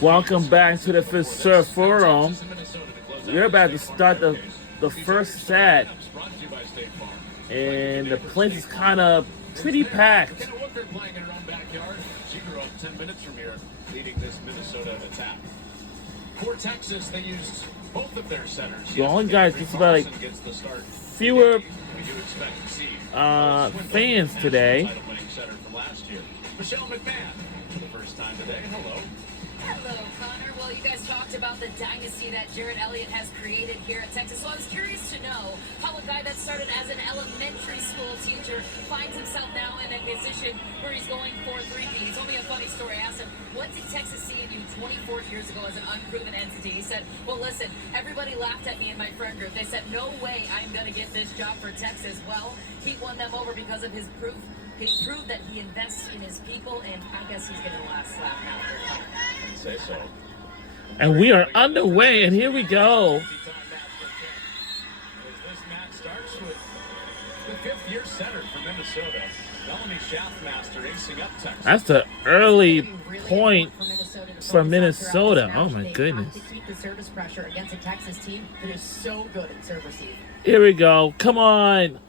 Welcome back to the Fifth Surf Forum. We're about to start the first set, and the place is kind of pretty packed. She grew up 10 minutes from here, leading this Minnesota attack. For Texas, they used both of their centers. The only guys, just about like fewer fans today. Michelle McMahon for the first time today. Hello. Hello, Connor. Well, you guys talked about the dynasty that Jared Elliott has created here at Texas. So I was curious to know how a guy that started as an elementary school teacher finds himself now in a position where he's going for 3P. He told me a funny story. I asked him, what did Texas see in you 24 years ago as an unproven entity? He said, well, listen, everybody laughed at me in my friend group. They said, no way I'm going to get this job for Texas. Well, he won them over because of his proof. He proved that he invests in his people, and I guess he's getting the last slap now. I'd say so. And we are underway, and here we go. This match starts with the fifth-year setter for Minnesota, Melanie Schaffmaster, acing up Texas. That's the early point for Minnesota. Oh my goodness. To keep the service pressure against a Texas team that is so good at serve receive. Here we go. Come on.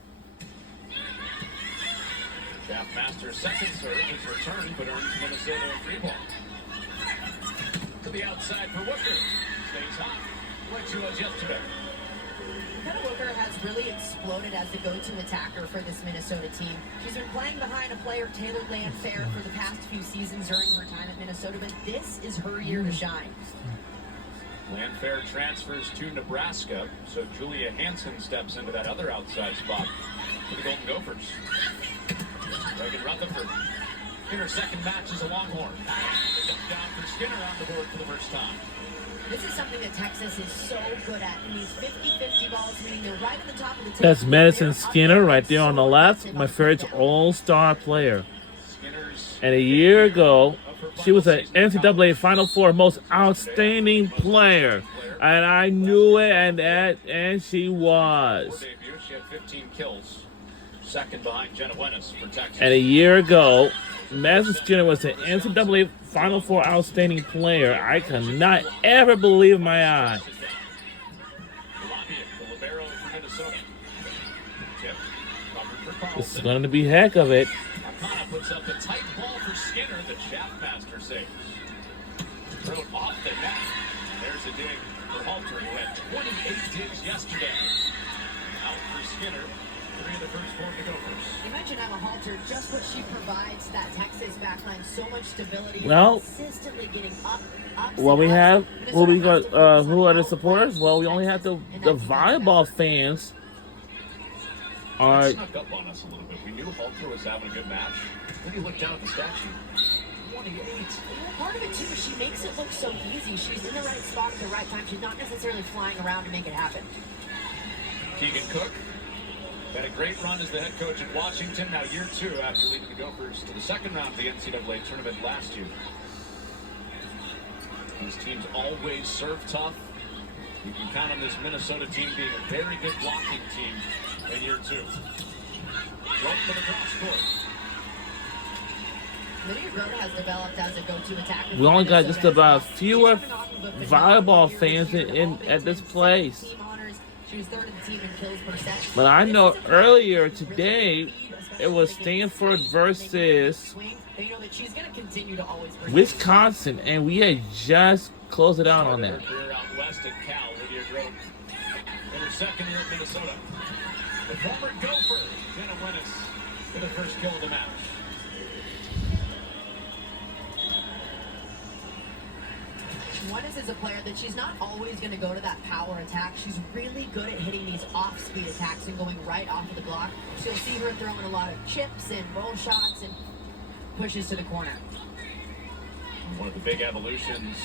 Schaffmaster's second serve is returned, but earns Minnesota a free ball. To the outside for Wooker. Stays hot, like she was yesterday. Wooker has really exploded as the go-to attacker for this Minnesota team. She's been playing behind a player, Taylor Landfair, for the past few seasons during her time at Minnesota, but this is her year to shine. Landfair transfers to Nebraska, so Julia Hansen steps into that other outside spot for the Golden Gophers. Megan Rutherford in her second match as a Longhorn. The dump down for Skinner on the board for the first time. This is something that Texas is so good at. In these 50-50 balls, meaning they're right at the top of the table. That's Madison Skinner right there on the left. My favorite all-star player. And a year ago, she was an NCAA Final Four most outstanding player. And I knew it, and she was. She had 15 kills. Second behind Jenna Wennis for Texas. And a year ago, Madison Skinner was an NCAA Final Four outstanding player. I could not ever believe my eyes. This is going to be heck of it. Akana puts up a tight ball for Skinner that Schaffmaster saves. Thrown off the net. There's a dig for Halter, who had 28 digs yesterday. Out for Skinner. Three of the first four to Gophers. You mentioned Emma Halter, just what she provides that Texas backline, so much stability. Well, consistently getting up. What we have, what we got, who are the supporters? Well, we only have the volleyball fans. Are snuck up on us a little bit. We knew Halter was having a good match. Then you look down at the stat sheet. 28. Part of it too, she makes it look so easy. She's in the right spot at the right time. She's not necessarily flying around to make it happen. Keegan Cook had a great run as the head coach at Washington. Now year two after leading the Gophers to the second round of the NCAA tournament last year. These teams always serve tough. You can count on this Minnesota team being a very good blocking team in year two. Right for the cross court. Lydia Rhoda has developed as a go-to attacker. we only got just about fewer volleyball fans at this place. She was third in the team in kills per set. But I know earlier today it was Stanford versus Wisconsin, and we had just closed it out on that. In her second year at Minnesota, the former Gopher, Jenna Wennis, with the first kill of the match. Wennis is a player that she's not always going to go to that power attack. She's really good at hitting these off-speed attacks and going right off of the block. So you'll see her throwing a lot of chips and roll shots and pushes to the corner. One of the big evolutions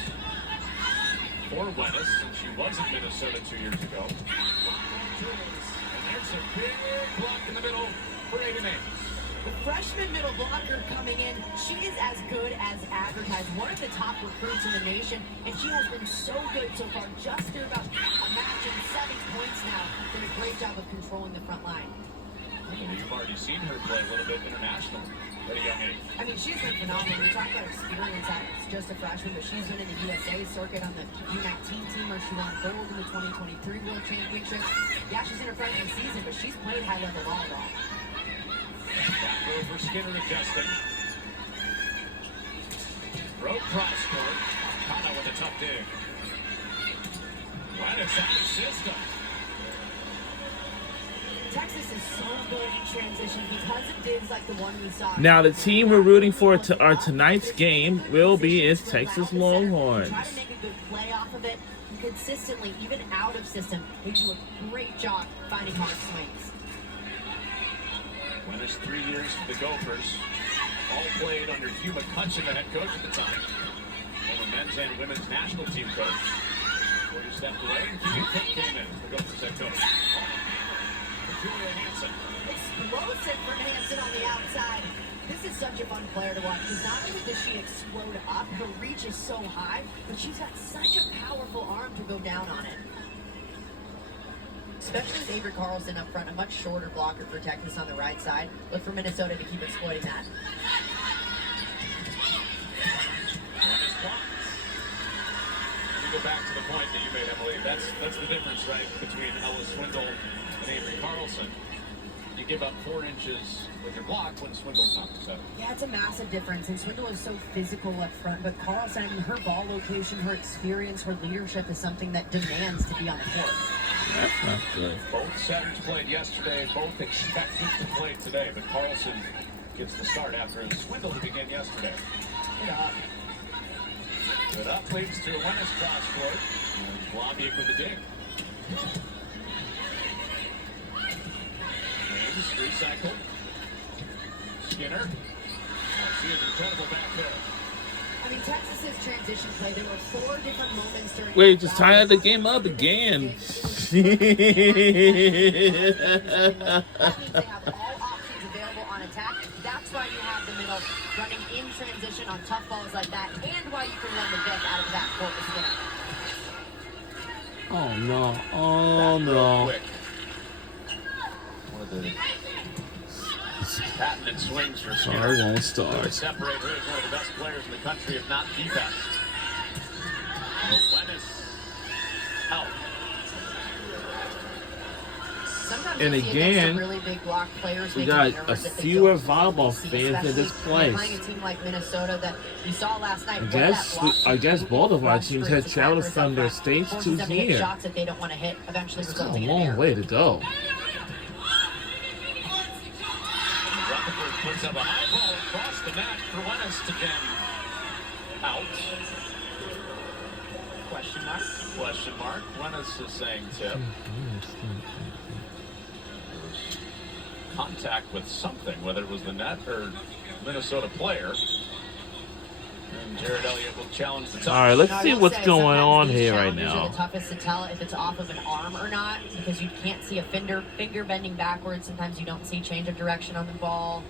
for Wennis since she was in Minnesota 2 years ago. And there's a big block in the middle for Ava Mays. The freshman middle blocker coming in, she is as good as advertised. One of the top recruits in the nation, and she has been so good so far. Just through about a match and 7 points now. Did a great job of controlling the front line. You've already seen her play a little bit international at a young age. I mean, she's been phenomenal. We talk about experience at just a freshman, but she's been in the USA circuit on the U19 team where she won gold in the 2023 World Championship. Yeah, she's in her freshman season, but she's played high-level volleyball. Back row for Skinner adjusting. Broke cross court. Kana with a tough dig. Wenis out of system. Texas is so good in transition because of digs like the one we saw. Now, the team we're rooting for to our tonight's game will be is Texas Longhorns. Try to make a good play off of it. And consistently, even out of system, they do a great job finding hard swings. Wenis 3 years for the Gophers. All played under Hugh McCutcheon, the head coach at the time. Former men's and women's national team coach. Before he stepped away, Hugh Cook came in as the Gophers head coach. Julia Hansen. Explosive for Hansen on the outside. This is such a fun player to watch because not only does she explode up, her reach is so high, but she's got such a powerful arm to go down on it. Especially with Avery Carlson up front, a much shorter blocker for Texas on the right side. Look for Minnesota to keep exploiting that. Go back to the point that you made, Emily. That's the difference, right, between Ella Swindle and Avery Carlson. You give up 4 inches with your block when Swindle comes up. Yeah, it's a massive difference, and Swindle is so physical up front, but Carlson, I mean, her ball location, her experience, her leadership is something that demands to be on the court. That's not good. Both setters played yesterday, both expected to play today, but Carlson gets the start after Swindle to begin yesterday. Yeah. Good up leads to a Wenis cross court. And Blomby with the dig. James, recycle. Skinner. Oh, she is incredible back there. I mean, Texas's transition play, there were 4 different moments during... Wait, just tied the game up again. That means they have all options available on attack. That's why you have the middle running in transition on tough balls like that, and why you can run the deck out of that court with Skinner. Oh no! Oh no! Quick. One of the patented swings for Skinner. I won't Really start. separate her as one of the best players in the country, if not the best. Wenis out. Sometimes And you see again, against some really big block players we making got errors a that they fewer don't volleyball see, fans in this especially when you're place. playing a team like Minnesota that you saw last night. I guess both of our teams had traveled from their states to here. Shots that they don't want to hit, eventually It's a resulting in long error. way to go. Rutherford puts up a high ball across the net for Wenis to get out. Question mark. Question mark. Wenis is saying tip. Contact with something, whether it was the net or Minnesota player. And Jared Elliott will challenge the touch. All right, let's I see will what's say, going sometimes on these here right challenges are now. the toughest to tell if it's off of an arm or not, because you can't see a finger bending backwards. Sometimes you don't see change of direction on the ball.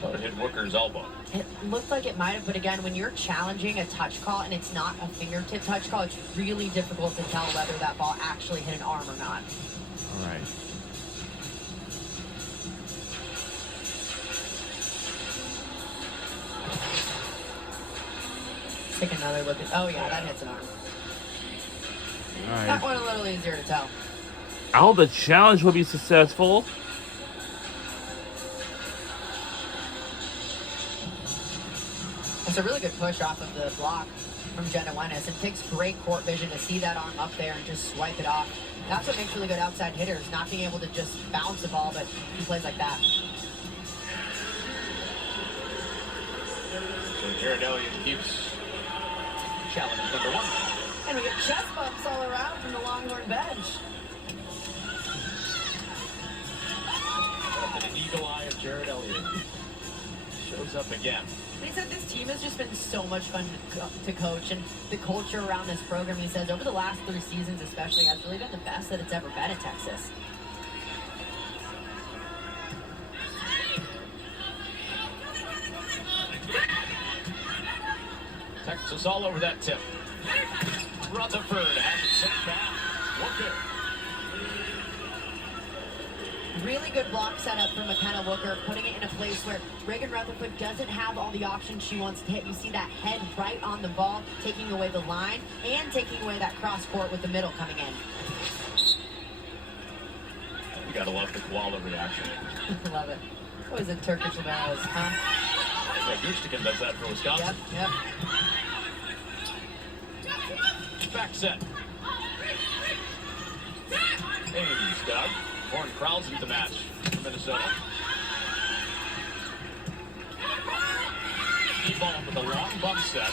Thought it hit Wooker's elbow. It looked like it might have, but again, when you're challenging a touch call and it's not a fingertip touch call, it's really difficult to tell whether that ball actually hit an arm or not. All right. Take another look at. Oh yeah, that hits an arm. All right. That one a little easier to tell. I hope the challenge will be successful. It's a really good push off of the block from Jenna Wenis. It takes great court vision to see that arm up there and just swipe it off. That's what makes really good outside hitters, not being able to just bounce the ball, but he plays like that. So Jared Elliott keeps challenge number 1. And we get chest bumps all around from the Longhorn bench. Up in the eagle eye of Jared Elliott. Shows up again. He said this team has just been so much fun to coach, and the culture around this program, he says, over the last 3 seasons especially, has really been the best that it's ever been at Texas. Texas all over that tip. Rutherford has it sent back. Work it. Really good block setup from McKenna Wooker, putting it in a place where Reagan Rutherford doesn't have all the options she wants to hit. You see that head right on the ball, taking away the line and taking away that cross court with the middle coming in. You gotta love the koala reaction. Love it. What is it, Turkish Lameros, huh? Yeah, Gustigan does that for Wisconsin. Yep. Back set. Ames, Doug. Horn crowds into the match for Minnesota. E-ball with a long bump set.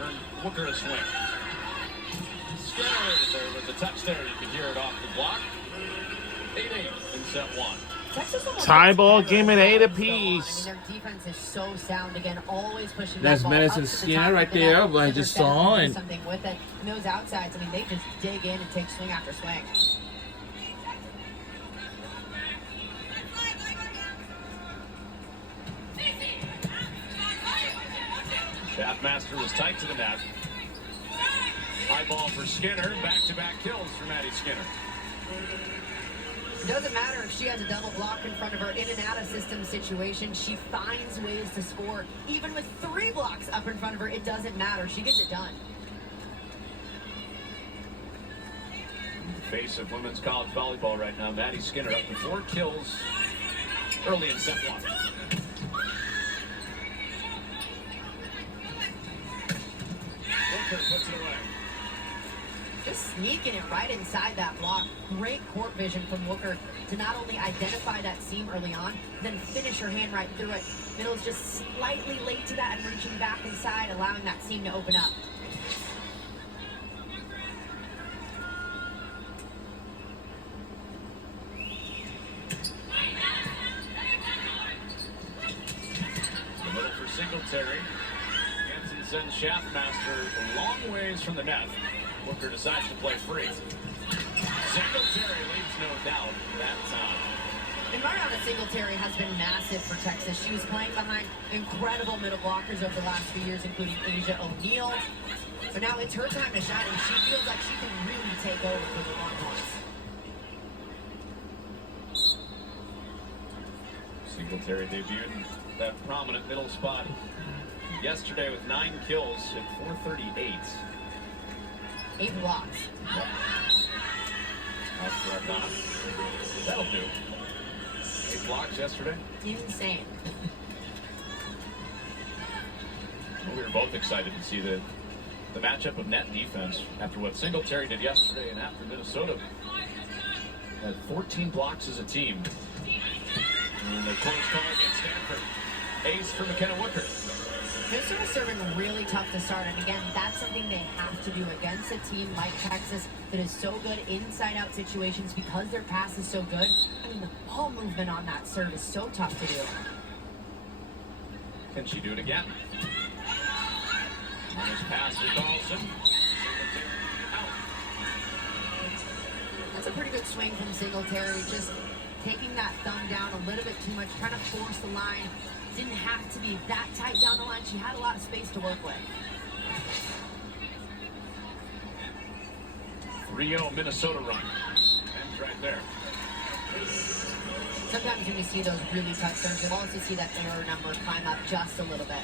Earned Wooker to swing. Skinner, there was a touch there. You can hear it off the block. 8-8 in set one. Tie ball game at 8 I apiece. mean, their defense is so sound again, always pushing That's that ball Madison up to the Skinner top right of the net, there, what I and just they're saw, better to do and something with it. And those outsides, I mean, they just dig in and take swing after swing. Shaftmaster was tight to the net. High ball for Skinner. Back-to-back kills for Maddie Skinner. It doesn't matter if she has a double block in front of her in and out of system situation. She finds ways to score. Even with 3 blocks up in front of her, it doesn't matter. She gets it done. Face of women's college volleyball right now. Maddie Skinner up to 4 kills early in set one. Wooker puts it away. Just sneaking it right inside that block. Great court vision from Wooker to not only identify that seam early on, then finish her hand right through it. Middle's just slightly late to that and reaching back inside, allowing that seam to open up. The middle for Singletary. Hansen sends Shaftmaster a long ways from the net. Wooker decides to play free. Singletary leaves no doubt that time. And Mariana Singletary has been massive for Texas. She was playing behind incredible middle blockers over the last few years, including Asia O'Neal. But now it's her time to shine, and she feels like she can really take over for the Longhorns. Singletary debuted in that prominent middle spot yesterday with 9 kills at 438. 8 blocks. That'll do. 8 blocks yesterday. Insane. Well, we were both excited to see the matchup of net defense after what Singletary did yesterday and after Minnesota had 14 blocks as a team. And the close call against Stanford. Ace for McKenna Wooker. Minnesota's serving really tough to start, and again, that's something they have to do against a team like Texas that is so good inside-out situations because their pass is so good. I mean, the ball movement on that serve is so tough to do. Can she do it again? Nice pass to Carlson. Out. That's a pretty good swing from Singletary, just taking that thumb down a little bit too much, trying to force the line. Didn't have to be that tight down the line. She had a lot of space to work with. 3-0 Minnesota run. Ends right there. Sometimes when you see those really tough serves, you'll also see that error number climb up just a little bit.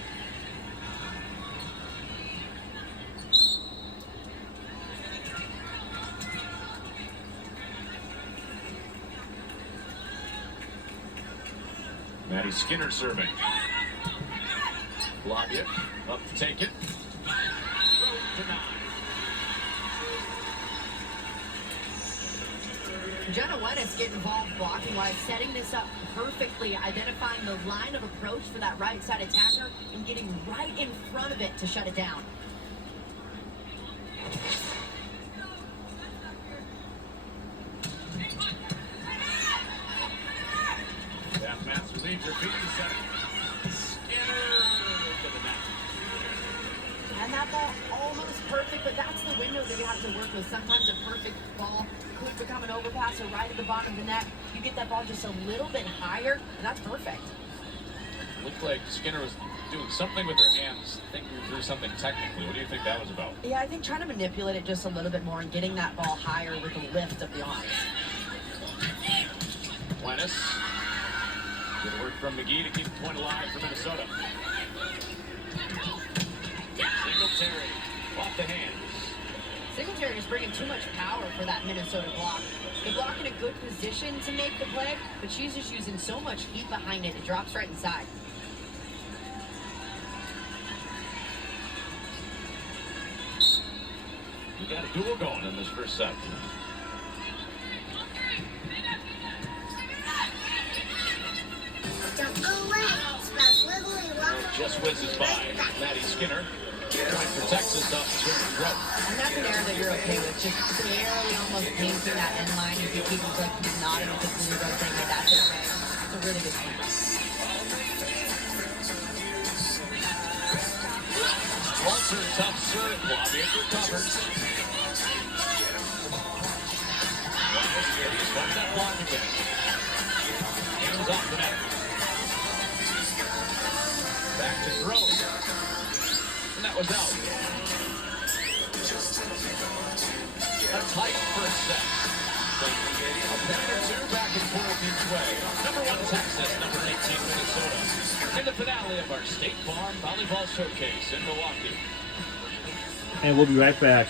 Maddie Skinner serving. Lob it. Up to take it. Jenna Wennis get involved blocking-wise, setting this up perfectly, identifying the line of approach for that right side attacker and getting right in front of it to shut it down. Shaftmaster leaves her feet to center. Skinner to the net. And that ball almost perfect, but that's the window that you have to work with. Sometimes a perfect ball could become an overpasser right at the bottom of the net. You get that ball just a little bit higher, and that's perfect. Looked like Skinner was doing something with her hands, thinking through something technically. What do you think that was about? Yeah, I think trying to manipulate it just a little bit more and getting that ball higher with the lift of the arms. Duplantis. Good work from McGee to keep the point alive for Minnesota. Singletary off the hands. Singletary is bringing too much power for that Minnesota block. The block in a good position to make the play, but she's just using so much heat behind it. It drops right inside. We got a duel going in this first set. Don't go away. Spells wiggly walk. Just whizzes by Maddie Skinner. Point for Texas off the serve throw. And that's an error that you're okay with. Just barely almost painting that end line. If you keep it like he's not in a blue road thing, like that's okay. It's a really good point. Walter, tough serve. Bobby recovers. He's got that block again. Hands off the net. Back to throw. And that was out. A tight first set. A point or two back and forth each way. Number 1 Texas, number 18 Minnesota. In the finale of our State Farm Volleyball Showcase in Milwaukee. And we'll be right back.